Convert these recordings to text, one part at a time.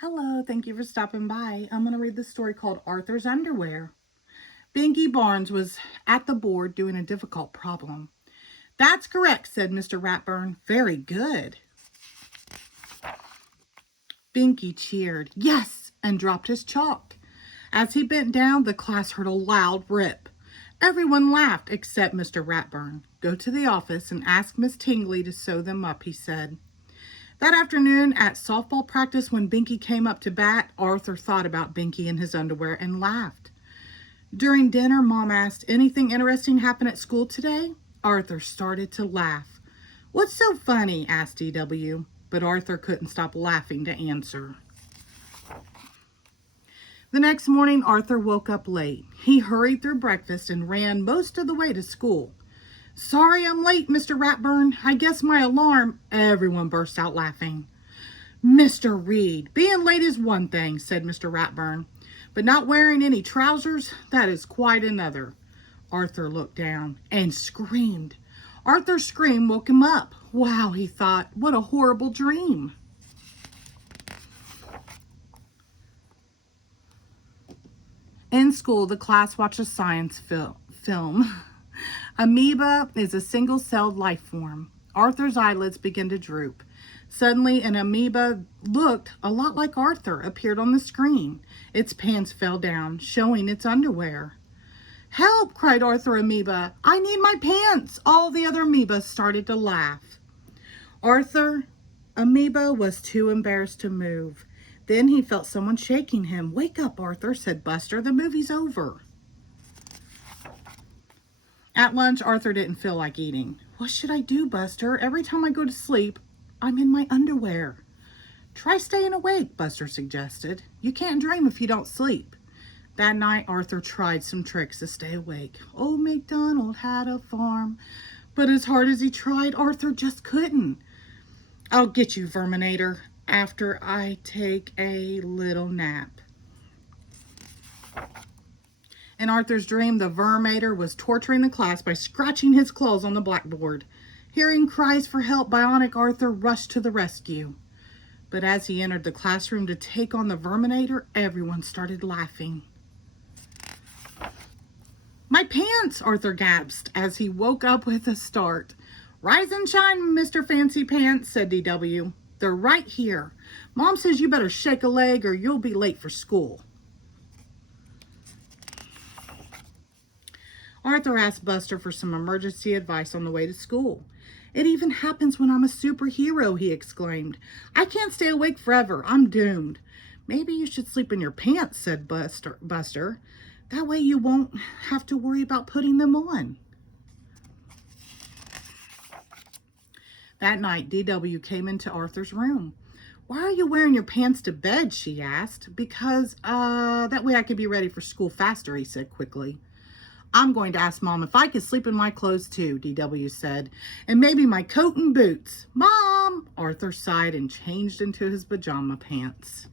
Hello, thank you for stopping by. I'm going to read the story called Arthur's Underwear. Binky Barnes was at the board doing a difficult problem. That's correct, said Mr. Ratburn. Very good. Binky cheered, yes, and dropped his chalk. As he bent down, the class heard a loud rip. Everyone laughed except Mr. Ratburn. Go to the office and ask Miss Tingley to sew them up, he said. That afternoon at softball practice, when Binky came up to bat, Arthur thought about Binky in his underwear and laughed. During dinner, Mom asked, anything interesting happen at school today? Arthur started to laugh. What's so funny? asked D.W., but Arthur couldn't stop laughing to answer. The next morning, Arthur woke up late. He hurried through breakfast and ran most of the way to school. Sorry I'm late, Mr. Ratburn. I guess my alarm... Everyone burst out laughing. Mr. Reed, being late is one thing, said Mr. Ratburn, but not wearing any trousers, that is quite another. Arthur looked down and screamed. Arthur's scream woke him up. Wow, he thought, what a horrible dream. In school, the class watched a science film. Amoeba is a single-celled life form. Arthur's eyelids began to droop. Suddenly, an amoeba looked a lot like Arthur appeared on the screen. Its pants fell down, showing its underwear. Help, cried Arthur Amoeba. I need my pants. All the other amoebas started to laugh. Arthur Amoeba was too embarrassed to move. Then he felt someone shaking him. Wake up, Arthur, said Buster. The movie's over. At lunch, Arthur didn't feel like eating. What should I do, Buster? Every time I go to sleep, I'm in my underwear. Try staying awake, Buster suggested. You can't dream if you don't sleep. That night, Arthur tried some tricks to stay awake. Old MacDonald had a farm. But as hard as he tried, Arthur just couldn't. I'll get you, Verminator, after I take a little nap. In Arthur's dream, the Verminator was torturing the class by scratching his claws on the blackboard. Hearing cries for help, Bionic Arthur rushed to the rescue. But as he entered the classroom to take on the Verminator, everyone started laughing. My pants, Arthur gasped as he woke up with a start. Rise and shine, Mr. Fancy Pants, said D.W. They're right here. Mom says you better shake a leg or you'll be late for school. Arthur asked Buster for some emergency advice on the way to school. It even happens when I'm a superhero, he exclaimed. I can't stay awake forever. I'm doomed. Maybe you should sleep in your pants, said Buster. That way you won't have to worry about putting them on. That night, D.W. came into Arthur's room. Why are you wearing your pants to bed, she asked. Because, that way I could be ready for school faster, he said quickly. I'm going to ask Mom if I could sleep in my clothes too, D.W. said, and maybe my coat and boots. Mom! Arthur sighed and changed into his pajama pants.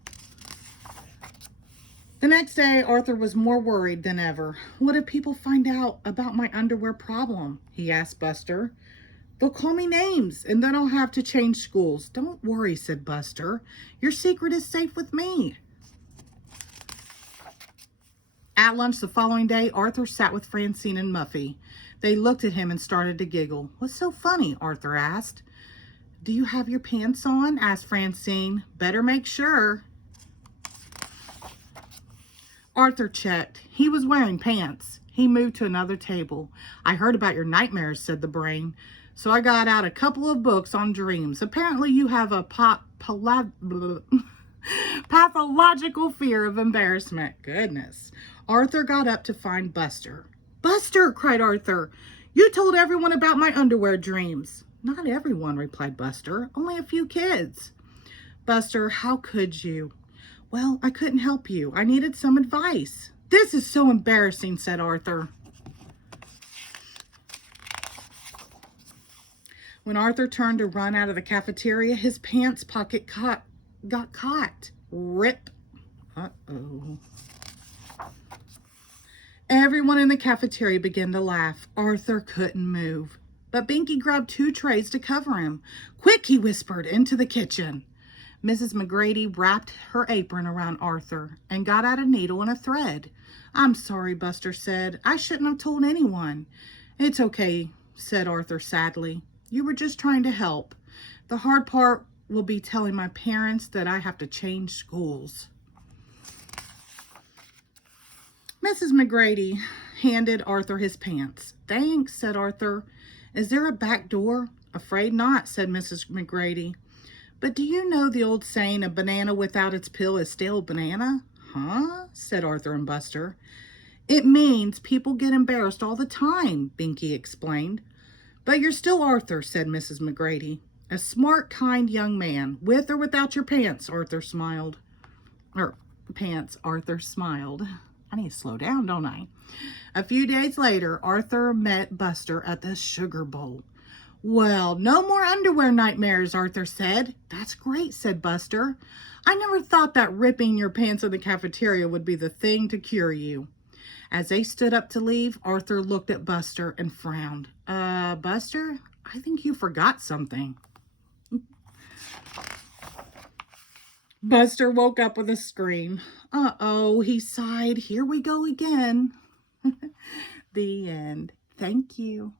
The next day, Arthur was more worried than ever. What if people find out about my underwear problem? He asked Buster. They'll call me names, and then I'll have to change schools. Don't worry, said Buster. Your secret is safe with me. At lunch the following day, Arthur sat with Francine and Muffy. They looked at him and started to giggle. What's so funny? Arthur asked. Do you have your pants on? Asked Francine. Better make sure. Arthur checked. He was wearing pants. He moved to another table. I heard about your nightmares, said the brain. So I got out a couple of books on dreams. Apparently you have a pathological fear of embarrassment. Goodness. Arthur got up to find Buster. Buster, cried Arthur. You told everyone about my underwear dreams. Not everyone, replied Buster. Only a few kids. Buster, how could you? Well, I couldn't help you. I needed some advice. This is so embarrassing, said Arthur. When Arthur turned to run out of the cafeteria, his pants pocket got caught. Rip. Uh-oh. Everyone in the cafeteria began to laugh. Arthur couldn't move. But Binky grabbed 2 trays to cover him. Quick, he whispered, into the kitchen. Mrs. McGrady wrapped her apron around Arthur and got out a needle and a thread. "I'm sorry," Buster said. "I shouldn't have told anyone." "It's okay," said Arthur sadly. "You were just trying to help. The hard part will be telling my parents that I have to change schools." Mrs. McGrady handed Arthur his pants. "Thanks," said Arthur. "Is there a back door?" "Afraid not," said Mrs. McGrady. "But do you know the old saying, a banana without its peel is stale banana?" "Huh?" said Arthur and Buster. "It means people get embarrassed all the time," Binky explained. "But you're still Arthur," said Mrs. McGrady. "A smart, kind young man, with or without your pants," Arthur smiled. Arthur smiled. I need to slow down, don't I? A few days later, Arthur met Buster at the sugar bowl. "Well, no more underwear nightmares," Arthur said. "That's great," said Buster. "I never thought that ripping your pants in the cafeteria would be the thing to cure you." As they stood up to leave, Arthur looked at Buster and frowned. Buster, I think you forgot something." Buster woke up with a scream. "Uh-oh," he sighed. "Here we go again." The end. Thank you.